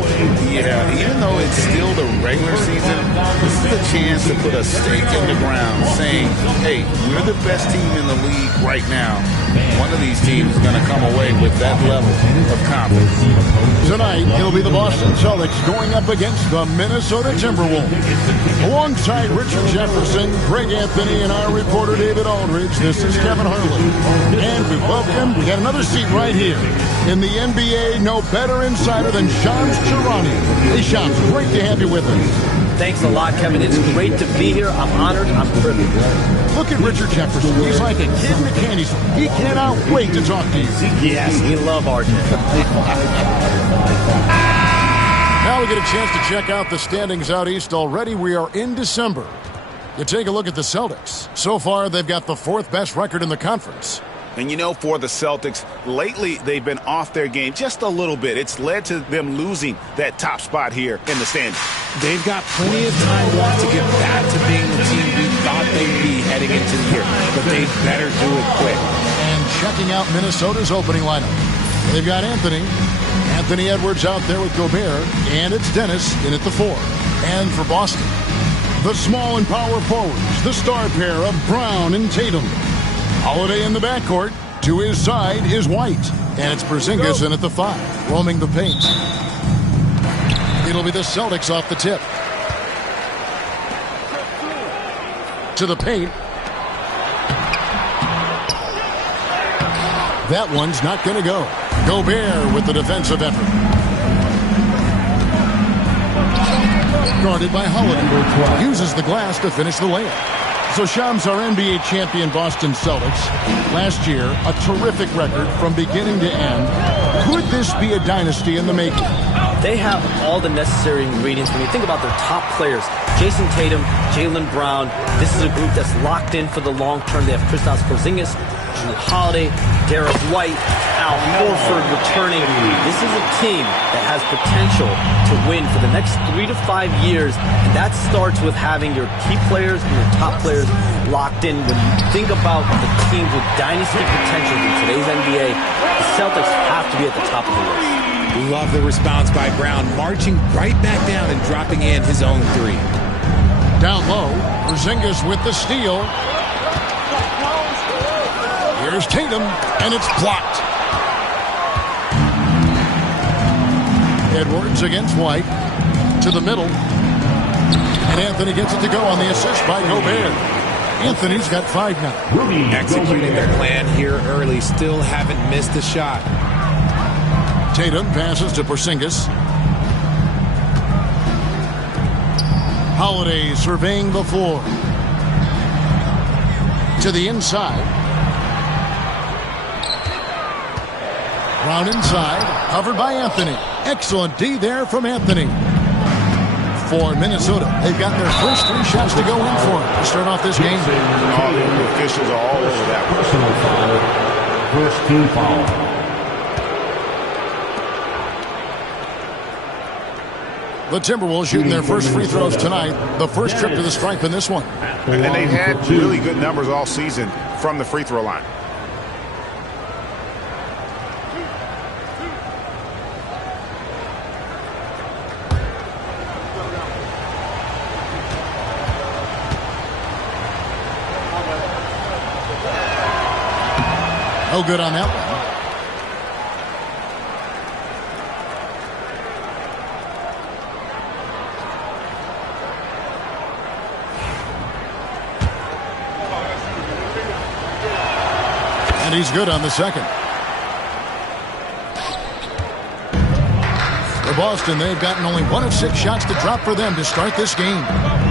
win. Yeah, even though it's still the regular season, this is a chance to put a stake in the ground saying, hey, we're the best team in the league right now. One of these teams is going to come away with that level of confidence. Tonight, it'll be the Boston Celtics going up against the Minnesota Timberwolves. Alongside Richard Jefferson, Greg Anthony, and our reporter David Aldridge, this is Kevin Harlan. And we got another seat right here. In the NBA, no better insider than Shams Charania. Hey, Shams, great to have you with us. Thanks a lot, Kevin. It's great to be here. I'm honored. I'm privileged. Look at Richard Jefferson. He's like a kid in a candy store. He cannot wait to talk to you. Yes, we love RJ. Now we get a chance to check out the standings out east already. We are in December. You take a look at the Celtics. So far, they've got the fourth best record in the conference. And you know, for the Celtics, lately they've been off their game just a little bit. It's led to them losing that top spot here in the standings. They've got plenty of time left to get back to being the team we thought they'd be heading into the year, but they better do it quick. And checking out Minnesota's opening lineup. They've got Anthony Edwards out there with Gobert, and it's Dennis in at the 4. And for Boston, the small and power forwards, the star pair of Brown and Tatum. Holiday in the backcourt. To his side is White. And it's Porzingis in at the 5, roaming the paint. It'll be the Celtics off the tip. To the paint. That one's not going to go. Gobert with the defensive effort. Guarded by Holiday. Uses the glass to finish the layup. So Shams, our NBA champion Boston Celtics, last year, a terrific record from beginning to end. Could this be a dynasty in the making? They have all the necessary ingredients. When you think about their top players, Jason Tatum, Jaylen Brown, this is a group that's locked in for the long term. They have Kristaps Porzingis, Jrue Holiday, Derek White, Al Horford returning. This is a team that has potential to win for the next 3 to 5 years, and that starts with having your key players and your top players locked in. When you think about the teams with dynasty potential in today's NBA, the Celtics have to be at the top of the list. Love the response by Brown, marching right back down and dropping in his own 3. Down low, Porzingis with the steal. Here's Tatum, and it's blocked. Edwards against White. To the middle. And Anthony gets it to go on the assist by Gobert. Anthony's got 5 now. Executing their plan here early, still haven't missed a shot. Tatum passes to Porzingis. Holiday surveying the floor. To the inside. Brown inside, covered by Anthony. Excellent D there from Anthony. For Minnesota, they've got their first 3 shots to go in for to start off this game. All the officials are all over that. Personal foul. First team foul. The Timberwolves shooting their first free throws tonight. The first trip to the stripe in this one. And they've had really good numbers all season from the free throw line. No good on that one. And he's good on the second. For Boston, they've gotten only 1 of 6 shots to drop for them to start this game.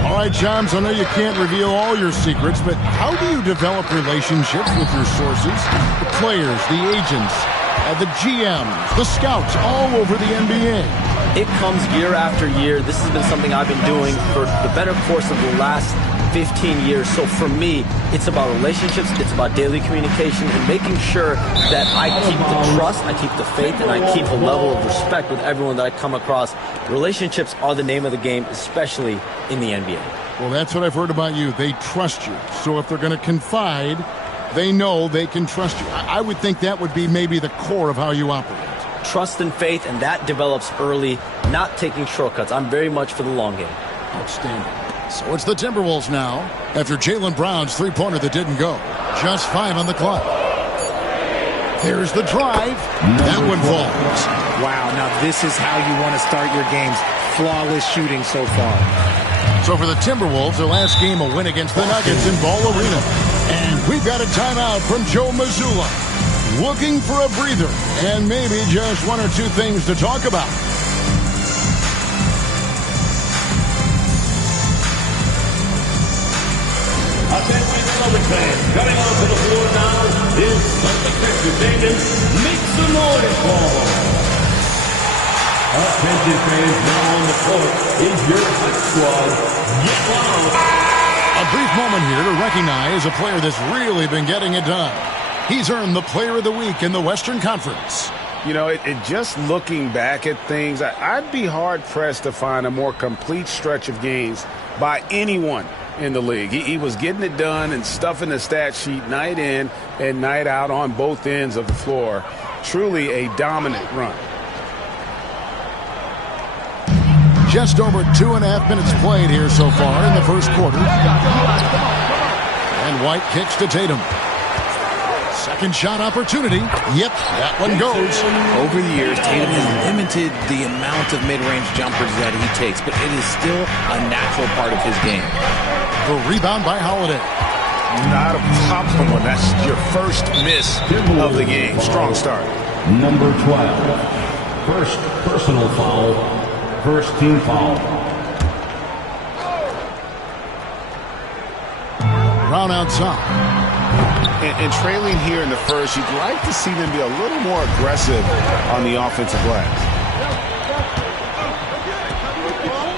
All right, Shams, I know you can't reveal all your secrets, but how do you develop relationships with your sources, the players, the agents, the GMs, the scouts all over the NBA? It comes year after year. This has been something I've been doing for the better course of the last 15 years. So for me, it's about relationships, it's about daily communication, and making sure that I keep the trust, I keep the faith, and I keep a level of respect with everyone that I come across. Relationships are the name of the game, especially in the NBA. Well, that's what I've heard about you. They trust you. So if they're going to confide, they know they can trust you. I would think that would be maybe the core of how you operate. trust and faith, and that develops early, not taking shortcuts. I'm very much for the long game. Outstanding. So it's the Timberwolves now after Jaylen Brown's three-pointer that didn't go. Just 5 on the clock. Here's the drive. That one falls. Wow, now this is how you want to start your games. Flawless shooting so far. So for the Timberwolves, their last game a win against the Nuggets in Ball Arena. And we've got a timeout from Joe Mazzulla. Looking for a breather and maybe just one or two things to talk about. Attention Celtics fans, coming onto the floor now is Celtics Entertainment. Make some noise for them. Attention fans, now on the court is your hot squad. Get loud. A brief moment here to recognize a player that's really been getting it done. He's earned the Player of the Week in the Western Conference. You know, it just looking back at things, I'd be hard-pressed to find a more complete stretch of games by anyone in the league. He was getting it done and stuffing the stat sheet night in and night out on both ends of the floor. Truly a dominant run. Just over 2.5 minutes played here so far in the first quarter. And White kicks to Tatum. Second shot opportunity. Yep, that one goes. Over the years, Tatum has limited the amount of mid-range jumpers that he takes, but it is still a natural part of his game. The rebound by Holiday. Not a problem when that's your first miss of the game. Strong start. Number 12. First personal foul. First team foul. Brown outside. And trailing here in the first, you'd like to see them be a little more aggressive on the offensive glass.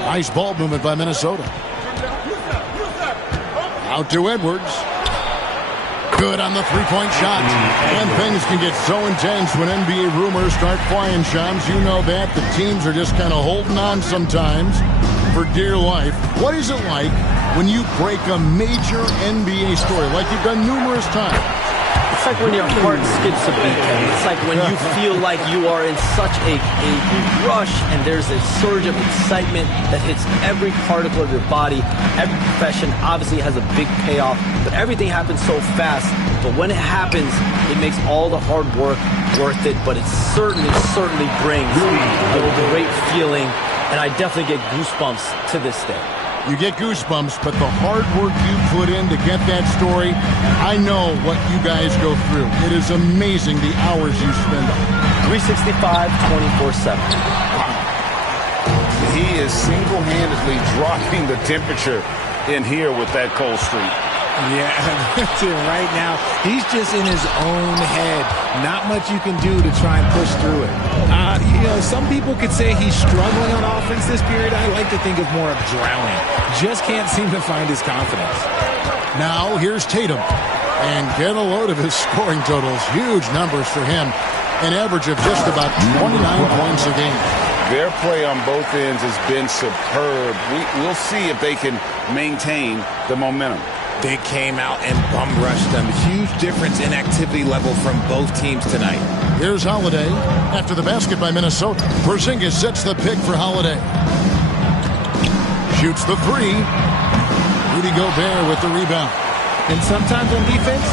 Nice ball movement by Minnesota. Out to Edwards. Good on the three-point shot. And things can get so intense when NBA rumors start flying, Shams. You know that. The teams are just kind of holding on sometimes for dear life. What is it like when you break a major NBA story like you've done numerous times? It's like when your heart skips a beat, Kevin. It's like when you feel like you are in such a rush and there's a surge of excitement that hits every particle of your body. Every profession obviously has a big payoff, but everything happens so fast. But when it happens, it makes all the hard work worth it, but it certainly brings a great feeling, and I definitely get goosebumps to this day. You get goosebumps, but the hard work you put in to get that story, I know what you guys go through. It is amazing the hours you spend on it. 365, 24/7. He is single-handedly dropping the temperature in here with that cold streak. Yeah, that's it. Right now, he's just in his own head. Not much you can do to try and push through it. Some people could say he's struggling on offense this period. I like to think of more of drowning. Just can't seem to find his confidence. Now here's Tatum. And get a load of his scoring totals. Huge numbers for him. An average of just about 29 points a game. Their play on both ends has been superb. We'll see if they can maintain the momentum. They came out and bum rushed them. Huge difference in activity level from both teams tonight. Here's Holiday after the basket by Minnesota. Porzingis sets the pick for Holiday. Shoots the three. Rudy Gobert with the rebound. And sometimes on defense,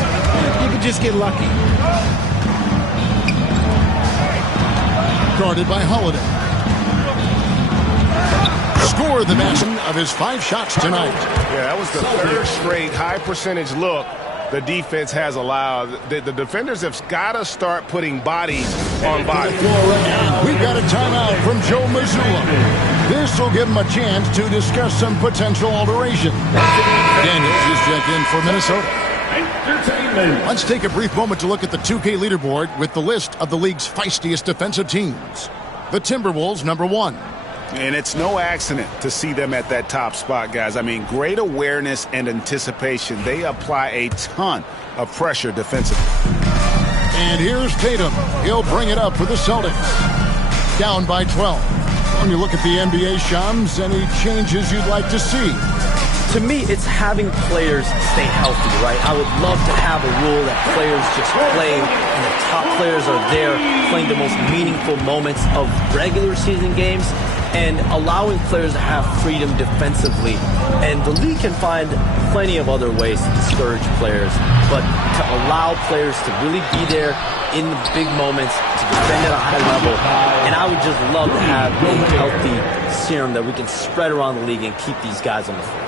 you can just get lucky. Guarded by Holiday. Scored the basket of his 5 shots tonight. Yeah, that was the third straight high percentage look the defense has allowed. The defenders have got to start putting bodies on bodies. We've got a timeout from Joe Mazzulla. This will give him a chance to discuss some potential alteration. Daniels just checked in for Minnesota. Let's take a brief moment to look at the 2K leaderboard with the list of the league's feistiest defensive teams. The Timberwolves, number 1. And it's no accident to see them at that top spot, guys. I mean, great awareness and anticipation. They apply a ton of pressure defensively. And here's Tatum. He'll bring it up for the Celtics. Down by 12. When you look at the NBA, Shams, any changes you'd like to see? To me, it's having players stay healthy, right? I would love to have a rule that players just play and the top players are there playing the most meaningful moments of regular season games and allowing players to have freedom defensively. And the league can find plenty of other ways to discourage players, but to allow players to really be there in the big moments, to defend at a high level. And I would just love to have a healthy serum that we can spread around the league and keep these guys on the floor.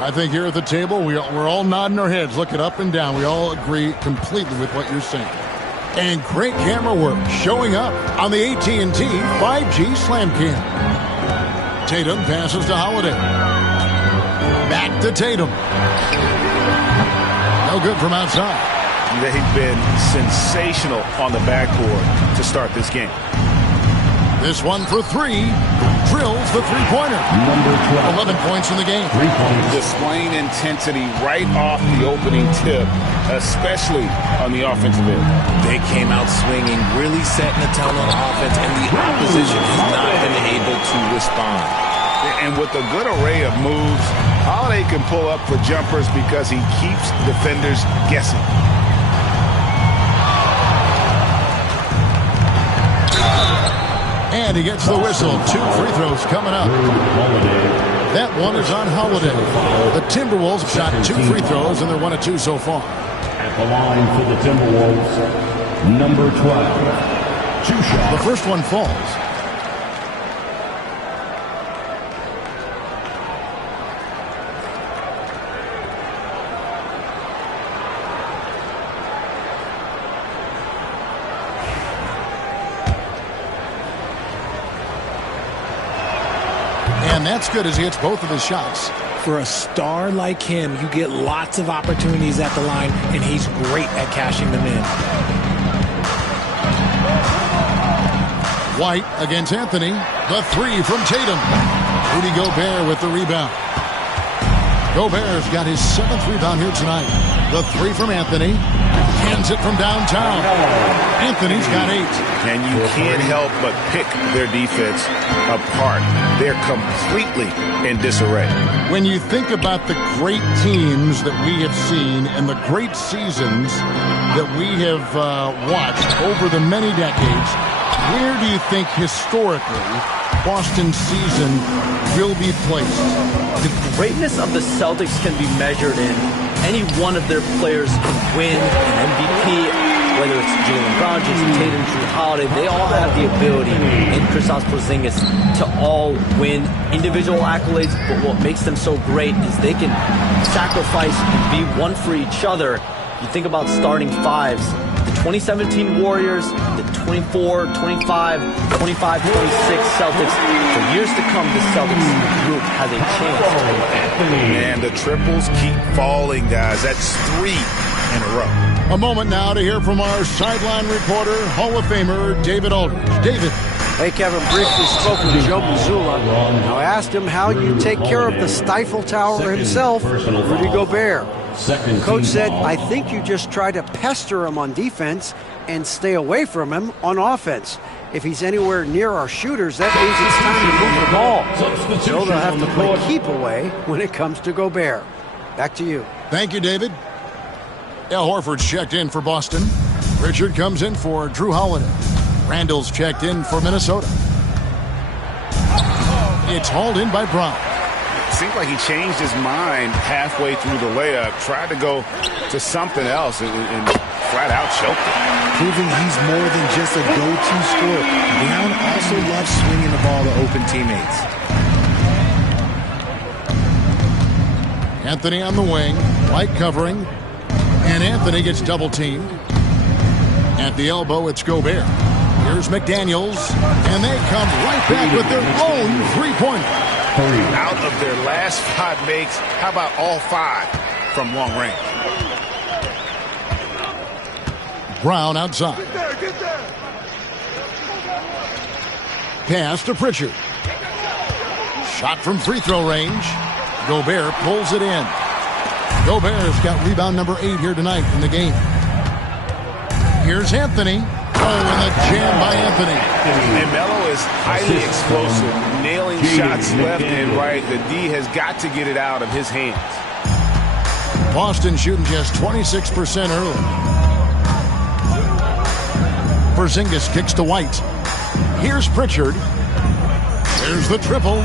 I think here at the table, we're all nodding our heads, looking up and down. We all agree completely with what you're saying. And great camera work showing up on the AT&T 5G Slam Cam. Tatum passes to Holiday. Back to Tatum. No good from outside. They've been sensational on the backboard to start this game. This one for three. Drills the three-pointer. Number 12. 11 points in the game. 3 points. Displaying intensity right off the opening tip, especially on the offensive end. They came out swinging, really setting the tone on offense, and the opposition has not been able to respond. And with a good array of moves, Holiday can pull up for jumpers because he keeps defenders guessing. And he gets the whistle. 2 free throws coming up. That one is on Holiday. The Timberwolves shot 2 free throws, and they're 1 of 2 so far. At the line for the Timberwolves, number 12. 2 shots. The first one falls. And that's good as he hits both of his shots. For a star like him, you get lots of opportunities at the line, and he's great at cashing them in. White against Anthony. The 3 from Tatum. Rudy Gobert with the rebound. Gobert's got his 7th rebound here tonight. The 3 from Anthony. Hands it from downtown. Anthony's got 8. And you can't help but pick their defense apart. They're completely in disarray. When you think about the great teams that we have seen and the great seasons that we have watched over the many decades, where do you think historically Boston's season will be placed? The greatness of the Celtics can be measured in any one of their players can win an MVP, whether it's Jaylen Brown, Jason Tatum, Drew Holiday. They all have the ability, and Kristaps Porzingis, to all win individual accolades. But what makes them so great is they can sacrifice and be one for each other. You think about starting fives. The 2017 Warriors, the 24, 25, 25, 26 Celtics. For years to come, the Celtics group has a chance. And the triples keep falling, guys. That's 3 in a row. A moment now to hear from our sideline reporter, Hall of Famer David Aldridge. David. Hey, Kevin, briefly spoke with Joe Mazzulla. I asked him how you take care of the Stifle Tower himself, Rudy Gobert. Coach said, I think you just try to pester him on defense and stay away from him on offense. If he's anywhere near our shooters, that means it's time to move the ball. So they'll have to play keep away when it comes to Gobert. Back to you. Thank you, David. Al Horford's checked in for Boston. Richard comes in for Drew Holiday. Randall's checked in for Minnesota. It's hauled in by Brown. Seems like he changed his mind halfway through the layup, tried to go to something else, and flat out choked it. Proving he's more than just a go-to scorer. Brown also loves swinging the ball to open teammates. Anthony on the wing, White covering, and Anthony gets double-teamed. At the elbow, it's Gobert. Here's McDaniels, and they come right back with their own three-pointer. Out of their last 5 makes, how about all 5 from long range? Brown outside. Pass to Pritchard. Shot from free throw range. Gobert pulls it in. Gobert's got rebound number 8 here tonight in the game. Here's Anthony. Oh, and a jam by Anthony. And Melo is highly explosive, nailing shots left and right. The D has got to get it out of his hands. Boston shooting just 26% early. Porzingis kicks to White. Here's Pritchard. There's the triple.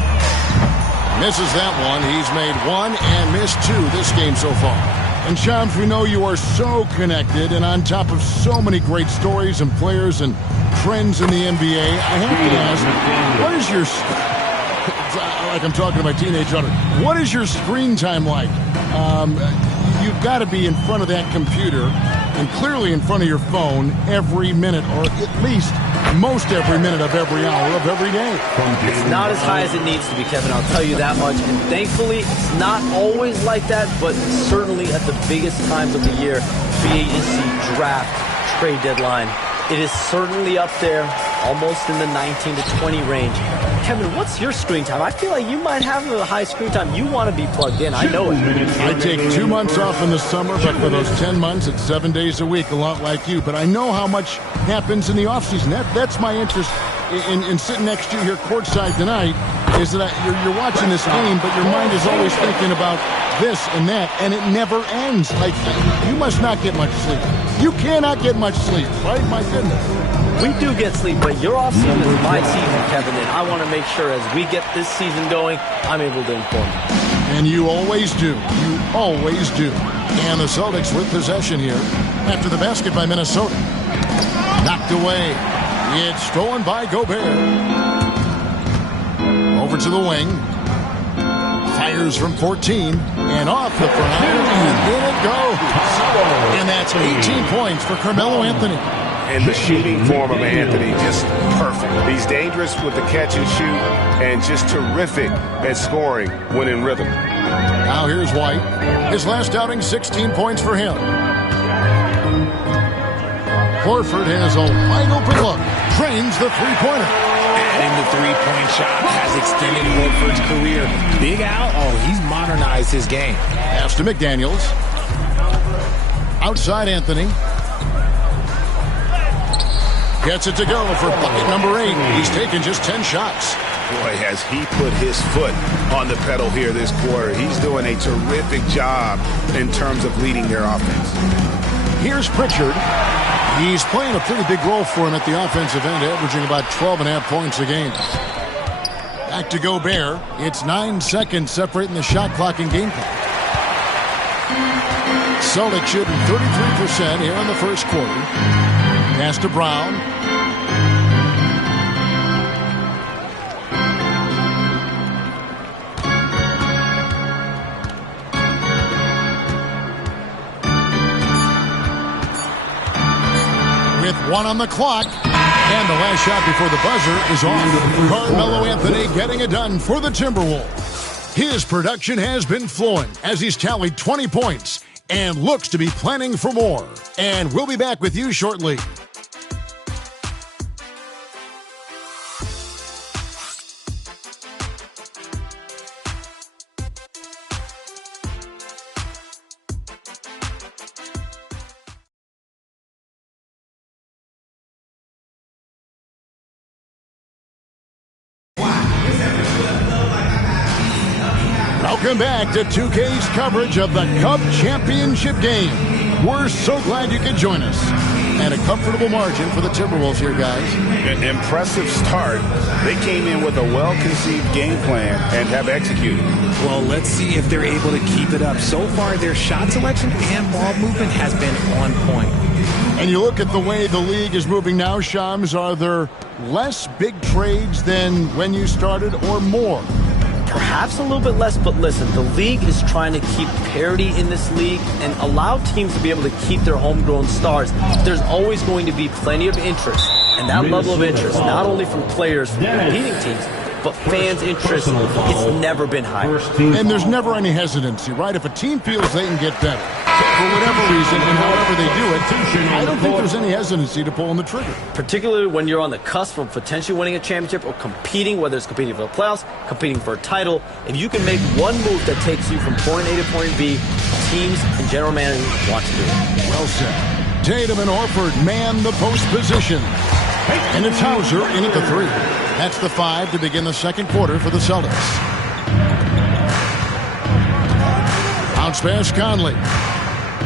Misses that one. He's made one and missed two this game so far. And Shams, we know you are so connected and on top of so many great stories and players and trends in the NBA. I have to ask, what is your, like I'm talking to my teenage daughter, what is your screen time like? You've got to be in front of that computer and clearly in front of your phone every minute, or at least most every minute of every hour of every day. It's not as high as it needs to be, Kevin, I'll tell you that much. And thankfully, it's not always like that, but certainly at the biggest times of the year, free agency, draft, trade deadline, it is certainly up there, almost in the 19 to 20 range. Kevin, what's your screen time? I feel like you might have a high screen time. You want to be plugged in. I know it. I take 2 months off in the summer, but for those 10 months, it's 7 days a week, a lot like you. But I know how much happens in the offseason. That's my interest in sitting next to you here courtside tonight, is that you're watching this game, but your mind is always thinking about this and that, and it never ends. Like, you must not get much sleep. You cannot get much sleep, right? My goodness. We do get sleep, but your offseason is my season, Kevin, and I want to make sure as we get this season going, I'm able to inform you. And you always do. You always do. And the Celtics with possession here after the basket by Minnesota. Knocked away. It's stolen by Gobert. Over to the wing. Fires from 14 and off the front. And in it goes. And that's 18 points for Carmelo Anthony. And the shooting form of Anthony, just perfect. He's dangerous with the catch and shoot and just terrific at scoring when in rhythm. Now here's White. His last outing, 16 points for him. Horford has a wide open look. Drains the three-pointer. Adding the three-point shot has extended Horford's career. Big out. Oh, he's modernized his game. Pass to McDaniels. Outside Anthony. Gets it to go for bucket number 8. He's taken just 10 shots. Boy, has he put his foot on the pedal here this quarter. He's doing a terrific job in terms of leading their offense. Here's Pritchard. He's playing a pretty big role for him at the offensive end, averaging about 12.5 points a game. Back to Gobert. It's 9 seconds separating the shot clock and game clock. Celtics shooting 33% here in the first quarter. Pass to Brown. With 1 on the clock. And the last shot before the buzzer is off. Carmelo Anthony getting it done for the Timberwolves. His production has been flowing as he's tallied 20 points and looks to be planning for more. And we'll be back with you shortly. Welcome back to 2K's coverage of the Cup Championship game. We're so glad you could join us. And a comfortable margin for the Timberwolves here, guys. An impressive start. They came in with a well-conceived game plan and have executed. Well, let's see if they're able to keep it up. So far, their shot selection and ball movement has been on point. And you look at the way the league is moving now, Shams, are there less big trades than when you started or more? Perhaps a little bit less, but listen, the league is trying to keep parity in this league and allow teams to be able to keep their homegrown stars. There's always going to be plenty of interest, and that level of interest, not only from players from competing teams, but fans' interest, it's never been higher. And there's never any hesitancy, right? If a team feels they can get better, for whatever reason and however they do it, I don't think there's any hesitancy to pulling the trigger. Particularly when you're on the cusp of potentially winning a championship or competing, whether it's competing for the playoffs, competing for a title. If you can make one move that takes you from point A to point B, teams and general managers want to do it. Well said. Tatum and Horford man the post position. And it's Hauser in at the 3. That's the 5 to begin the second quarter for the Celtics. Bounce pass Conley.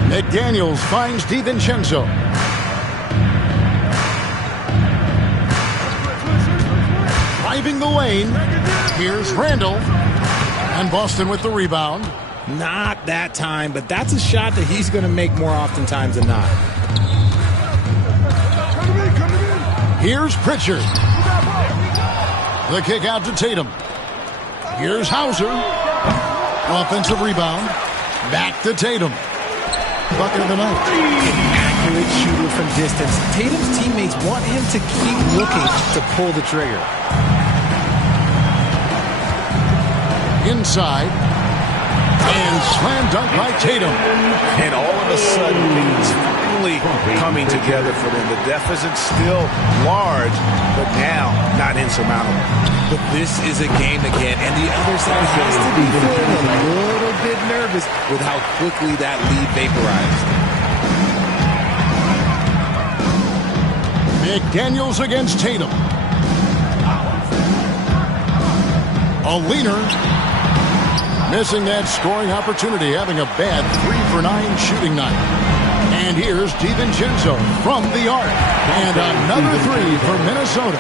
McDaniels finds DiVincenzo. Driving the lane. Here's Randall. And Boston with the rebound. Not that time, but that's a shot that he's going to make more oftentimes than not. Here's Pritchard. The kick out to Tatum. Here's Hauser. Offensive rebound. Back to Tatum. Bucket of the night. An accurate shooter from distance. Tatum's teammates want him to keep looking to pull the trigger. Inside. And slam dunk by Tatum. And all of a sudden, things finally coming together for them. The deficit's still large, but now not insurmountable. But this is a game again, and the other side has to be feeling a little bit nervous with how quickly that lead vaporized. McDaniels against Tatum. A leaner. Missing that scoring opportunity, having a bad 3-for-9 shooting night. And here's DiVincenzo from the arc. And another 3 for Minnesota.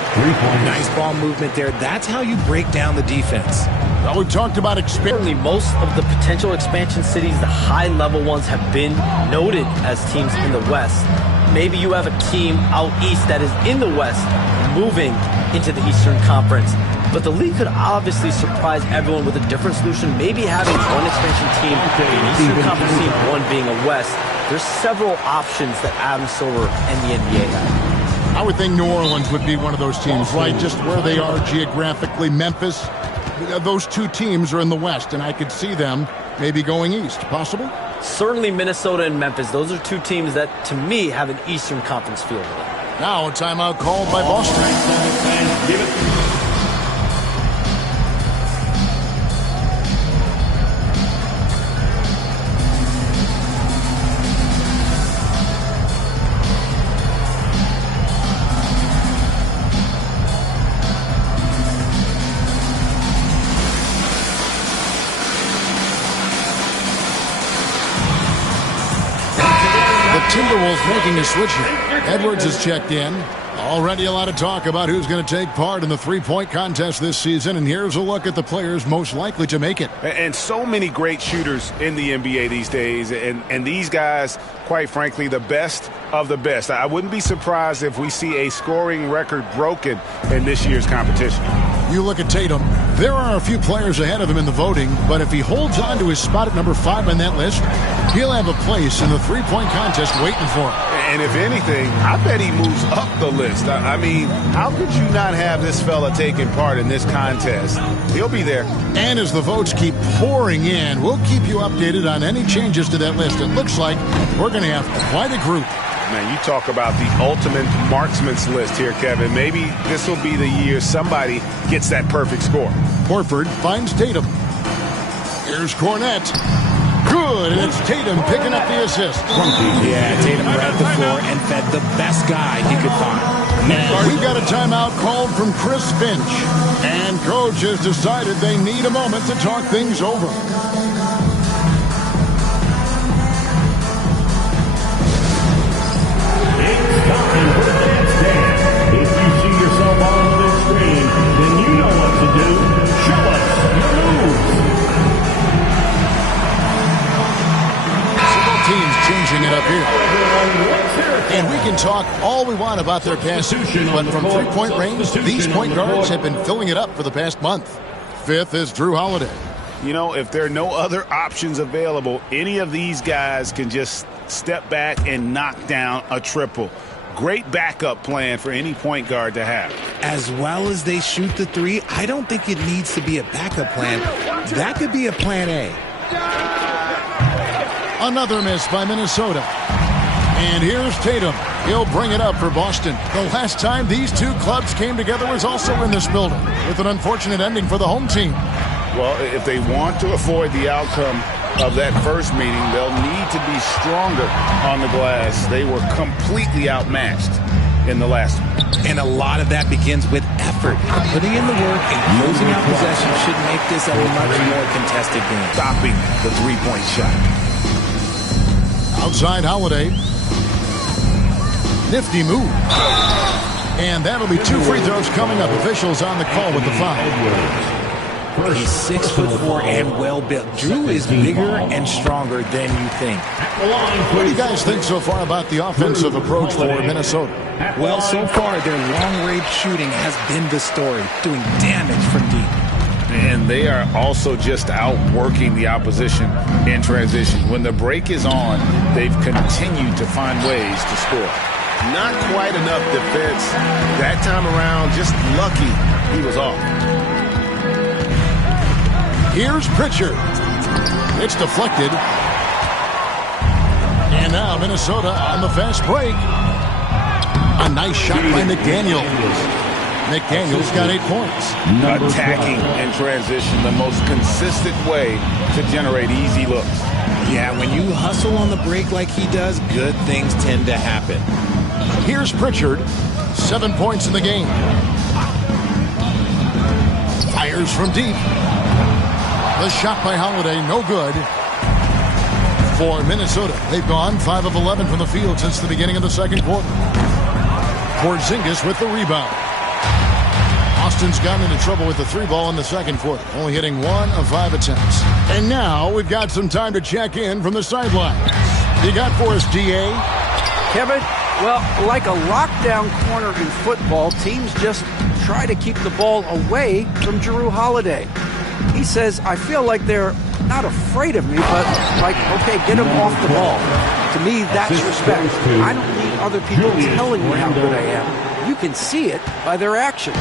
Nice ball movement there. That's how you break down the defense. Well, we've talked about Certainly, most of the potential expansion cities, the high-level ones, have been noted as teams in the West. Maybe you have a team out east that is in the West moving into the Eastern Conference. But the league could obviously surprise everyone with a different solution. Maybe having one expansion team, an Eastern Conference team, one being a West. There's several options that Adam Silver and the NBA have. I would think New Orleans would be one of those teams, right? Just where they are geographically. Memphis, those two teams are in the West, and I could see them maybe going east. Possible? Certainly Minnesota and Memphis. Those are two teams that, to me, have an Eastern Conference feel to them. Now a timeout called by Boston. Timberwolves making a switch here. Edwards has checked in. Already a lot of talk about who's going to take part in the three-point contest this season, and here's a look at the players most likely to make it. And so many great shooters in the NBA these days, and these guys, quite frankly, the best of the best. I wouldn't be surprised if we see a scoring record broken in this year's competition. You look at Tatum, there are a few players ahead of him in the voting, but if he holds on to his spot at number 5 on that list, he'll have a place in the three-point contest waiting for him. And if anything, I bet he moves up the list. I mean, how could you not have this fella taking part in this contest? He'll be there. And as the votes keep pouring in, we'll keep you updated on any changes to that list. It looks like we're going to have quite a group. Man, you talk about the ultimate marksman's list here, Kevin. Maybe this will be the year somebody gets that perfect score. Horford finds Tatum. Here's Cornette. Good, and it's Tatum picking up the assist. Yeah, Tatum grabbed the floor and fed the best guy he could find. We've got a timeout called from Chris Finch. And coach has decided they need a moment to talk things over. It's time for the dance dance. If you see yourself on the screen, then you know what to do. Show us your moves. Teams changing it up here. And we can talk all we want about their past, but from three-point range, these point guards have been filling it up for the past month. Fifth is Drew Holiday. You know, if there are no other options available, any of these guys can just step back and knock down a triple. Great backup plan for any point guard to have. As well as they shoot the three, I don't think it needs to be a backup plan. That could be a plan A. Another miss by Minnesota. And here's Tatum. He'll bring it up for Boston. The last time these two clubs came together was also in this building, with an unfortunate ending for the home team. Well, if they want to avoid the outcome of that first meeting, they'll need to be stronger on the glass. They were completely outmatched in the last one. And a lot of that begins with effort. Putting in the work and closing out possession should make this a much more contested game. Stopping the three-point shot. Outside Holiday. Nifty move. And that'll be 2 free throws coming up. Officials on the call with the foul. He's 6'4" and well-built. Drew is bigger and stronger than you think. What do you guys think so far about the offensive approach for Minnesota? Well, so far, their long-range shooting has been the story, doing damage from deep. And they are also just outworking the opposition in transition. When the break is on, they've continued to find ways to score. Not quite enough defense that time around. Just lucky he was off. Here's Pritchard. It's deflected. And now Minnesota on the fast break. A nice shot by McDaniel. McDaniel's got 8 points. Attacking in transition, the most consistent way to generate easy looks. Yeah, when you hustle on the break like he does, good things tend to happen. Here's Pritchard. 7 points in the game. Fires from deep. The shot by Holiday, no good. For Minnesota, they've gone 5 of 11 from the field since the beginning of the second quarter. Porzingis with the rebound. Austin's gotten into trouble with the 3-ball in the second quarter, only hitting 1 of 5 attempts. And now we've got some time to check in from the sidelines. You got for us, D.A.? Kevin, well, like a lockdown corner in football, teams just try to keep the ball away from Jrue Holiday. He says, I feel like they're not afraid of me, but like, okay, get him off the ball. To me, that's respect. I don't need other people telling me how good I am. You can see it by their actions.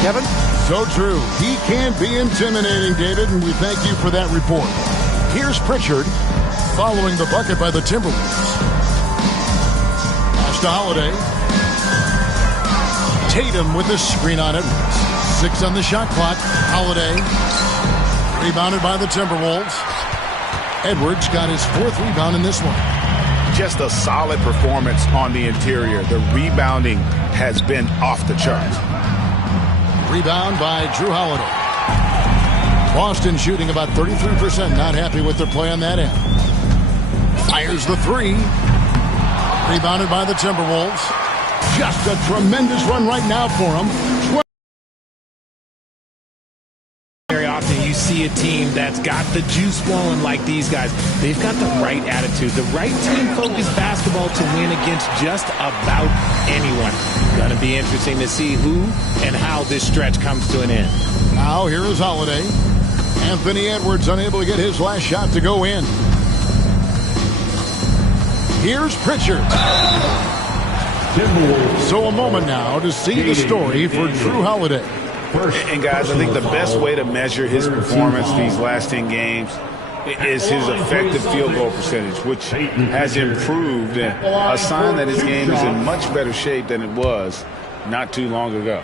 Kevin? So true. He can be intimidating, David, and we thank you for that report. Here's Pritchard following the bucket by the Timberwolves. Pass to Holiday. Tatum with the screen on it. 6 on the shot clock. Holiday. Rebounded by the Timberwolves. Edwards got his 4th rebound in this one. Just a solid performance on the interior. The rebounding has been off the charts. Rebound by Jrue Holiday. Boston shooting about 33%. Not happy with their play on that end. Fires the 3. Rebounded by the Timberwolves. Just a tremendous run right now for them. Very often you see a team that's got the juice flowing like these guys. They've got the right attitude, the right team-focused basketball to win against just about anyone. Going to be interesting to see who and how this stretch comes to an end. Now here is Holiday. Anthony Edwards unable to get his last shot to go in. Here's Pritchard. So a moment now to see the story for Jrue Holiday. And guys, I think the best way to measure his performance these last 10 games is his effective field goal percentage, which has improved, a sign that his game is in much better shape than it was not too long ago.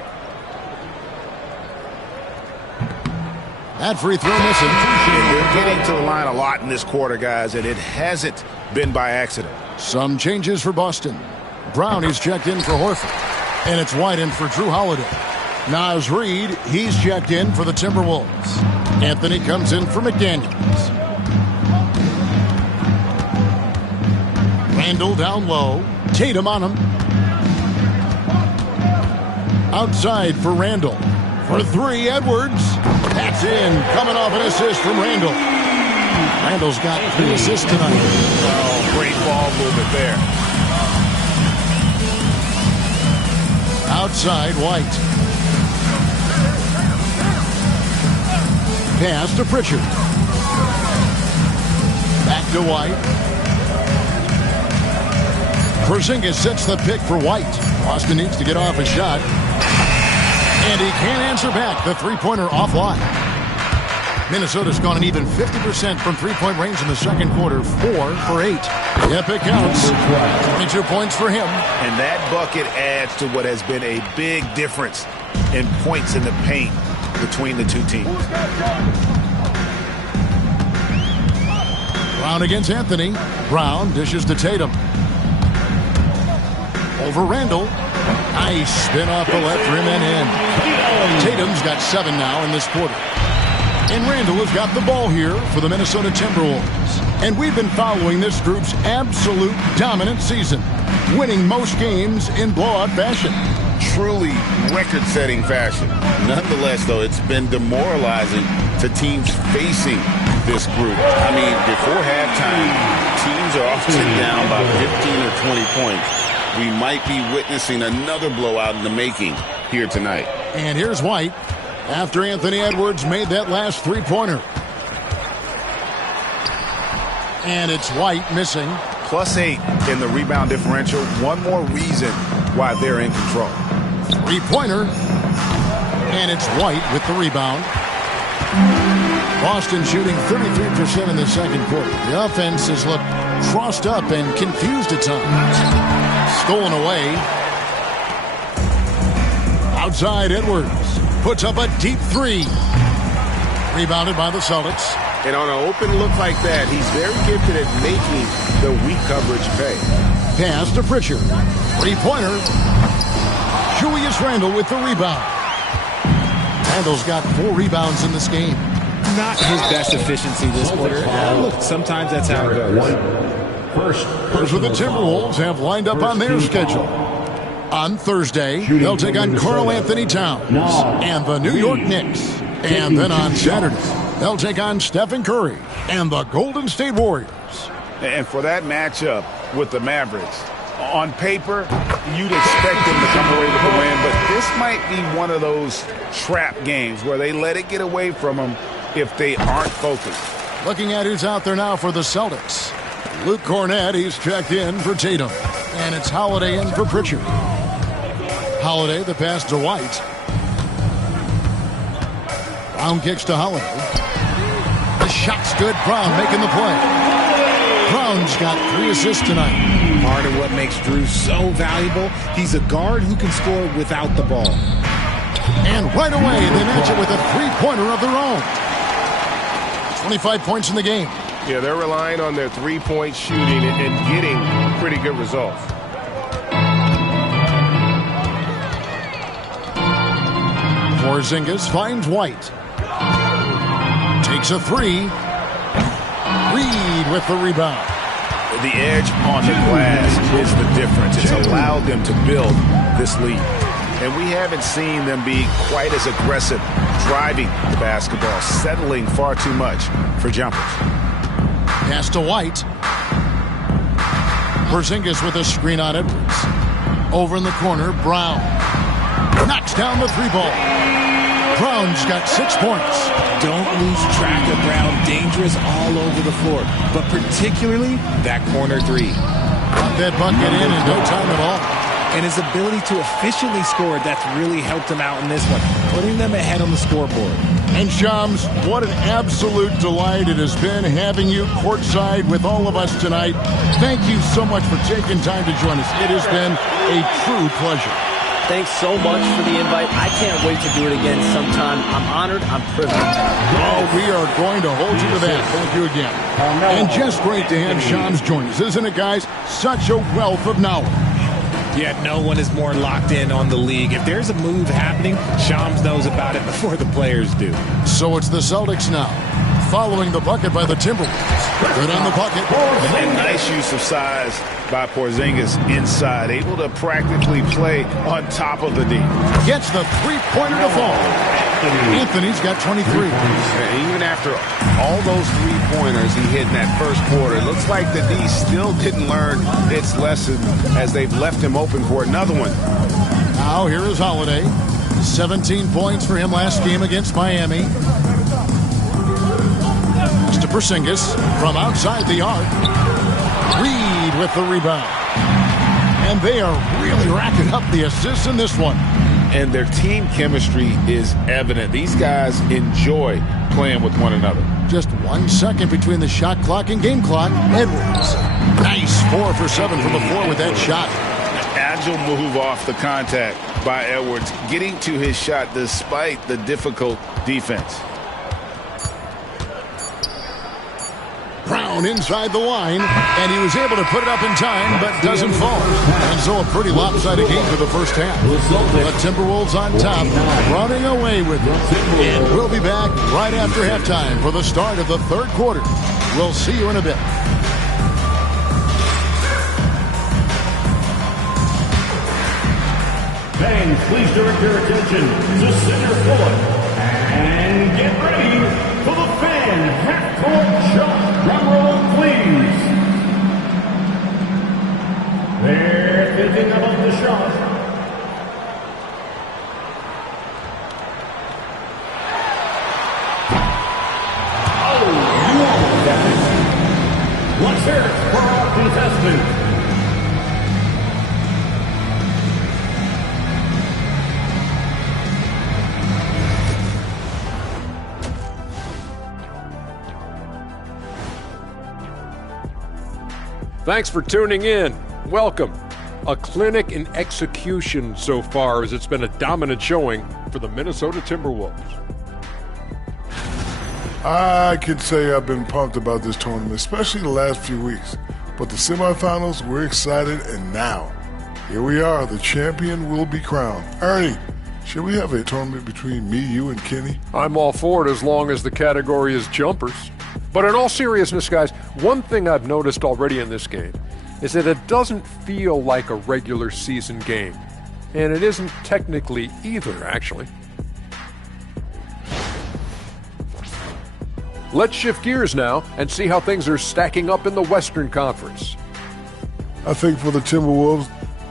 That free throw missing. And they're getting to the line a lot in this quarter, guys, and it hasn't been by accident. Some changes for Boston. Brown is checked in for Horford, and it's White in for Jrue Holiday. Naz Reid, he's checked in for the Timberwolves. Anthony comes in for McDaniels. Randall down low. Tatum on him. Outside for Randall. For 3, Edwards. That's in. Coming off an assist from Randall. Randall's got 3 assists tonight. Oh, great ball movement there. Outside, White. Pass to Pritchard. Back to White. Porzingis sets the pick for White. Boston needs to get off a shot. And he can't answer back. The three-pointer offline. Minnesota's gone an even 50% from three-point range in the second quarter. 4 for 8. Yep, it counts. 22 points for him. And that bucket adds to what has been a big difference in points in the paint between the two teams. Brown against Anthony. Brown dishes to Tatum. Over Randall. Nice spin off the left rim and in. Tatum's got 7 now in this quarter. And Randall has got the ball here for the Minnesota Timberwolves. And we've been following this group's absolute dominant season, winning most games in blowout fashion. Truly record-setting fashion. Nonetheless, though, it's been demoralizing to teams facing this group. I mean, before halftime, teams are often down by 15 or 20 points. We might be witnessing another blowout in the making here tonight. And here's White after Anthony Edwards made that last three-pointer. And it's White missing. +8 in the rebound differential. One more reason why they're in control. Three-pointer. And it's White with the rebound. Boston shooting 33% in the second quarter. The offense has looked crossed up and confused at times. Stolen away. Outside Edwards. Puts up a deep three. Rebounded by the Celtics. And on an open look like that, he's very gifted at making the weak coverage pay. Pass to Pritchard. Three-pointer. Julius Randle with the rebound. Randle's got 4 rebounds in this game. Not his best efficiency this quarter. Look, sometimes that's how it goes. Here's what the Timberwolves have lined up on their schedule. On Thursday, they'll take on Karl Anthony Towns and the New York Knicks. And then on Saturday, they'll take on Stephen Curry and the Golden State Warriors. And for that matchup with the Mavericks, on paper, you'd expect them to come away with the win, but this might be one of those trap games where they let it get away from them if they aren't focused. Looking at who's out there now for the Celtics. Luke Cornett, he's checked in for Tatum. And it's Holiday in for Pritchard. Holiday, the pass to White. Brown kicks to Holiday. The shot's good. Brown making the play. Brown's got 3 assists tonight. Part of what makes Drew so valuable, he's a guard who can score without the ball. And right away, they match it with a three-pointer of their own. 25 points in the game. Yeah, they're relying on their three-point shooting and getting pretty good results. Porzingis finds White. Takes a 3. Reed with the rebound. The edge on the glass is the difference. It's allowed them to build this lead. And we haven't seen them be quite as aggressive driving the basketball, settling far too much for jumpers. Pass to White. Porzingis with a screen on Edwards. Over in the corner, Brown. Knocks down the 3-ball. Brown's got 6 points. Don't lose track of Brown. Dangerous all over the floor, but particularly that corner 3. Got that bucket in no time at all. And his ability to efficiently score, that's really helped him out in this one, putting them ahead on the scoreboard. And Shams, what an absolute delight it has been having you courtside with all of us tonight. Thank you so much for taking time to join us. It has been a true pleasure. Thanks so much for the invite. I can't wait to do it again sometime. I'm honored. I'm privileged. Oh, we are going to hold you to that. Thank you again. And just great to have Shams join us, isn't it, guys? Such a wealth of knowledge. Yeah, no one is more locked in on the league. If there's a move happening, Shams knows about it before the players do. So it's the Celtics now, following the bucket by the Timberwolves. Good on the bucket. And nice use of size by Porzingis inside, able to practically play on top of the D. Gets the three-pointer to fall. Anthony's got 23. And even after all those three-pointers he hit in that first quarter, it looks like the D still didn't learn its lesson as they've left him open for another one. Now here is Holiday. 17 points for him last game against Miami. To Porzingis from outside the arc. Reed with the rebound. And they are really racking up the assists in this one. And their team chemistry is evident. These guys enjoy playing with one another. Just 1 second between the shot clock and game clock. Edwards. Nice 4 for 7 from the floor with that shot. Agile move off the contact by Edwards, getting to his shot despite the difficult defense. Brown down inside the line, and he was able to put it up in time, but doesn't fall. And so a pretty lopsided game for the first half. The Timberwolves on top, running away with it. And we'll be back right after halftime for the start of the third quarter. We'll see you in a bit. Fans, please direct your attention to center court. And get ready for the fan half-court shot. Drum roll, please. They're thinking about the shot. Oh, you almost got it. Let's hear it for our contestant. Thanks for tuning in. Welcome. A clinic in execution so far, as it's been a dominant showing for the Minnesota Timberwolves. I can say I've been pumped about this tournament, especially the last few weeks. But the semifinals, we're excited, and now, here we are. The champion will be crowned. Ernie, should we have a tournament between me, you, and Kenny? I'm all for it as long as the category is jumpers. But in all seriousness, guys, one thing I've noticed already in this game is that it doesn't feel like a regular season game. And it isn't technically either, actually. Let's shift gears now and see how things are stacking up in the Western Conference. I think for the Timberwolves,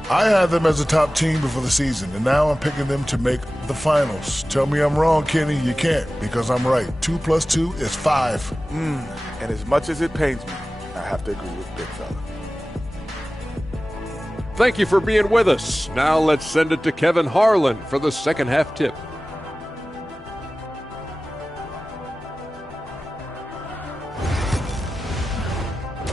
I had them as a top team before the season, and now I'm picking them to make the finals. Tell me I'm wrong, Kenny. You can't, because I'm right. 2 + 2 is 5. And as much as it pains me, I have to agree with Big Fella. Thank you for being with us. Now let's send it to Kevin Harlan for the second half tip.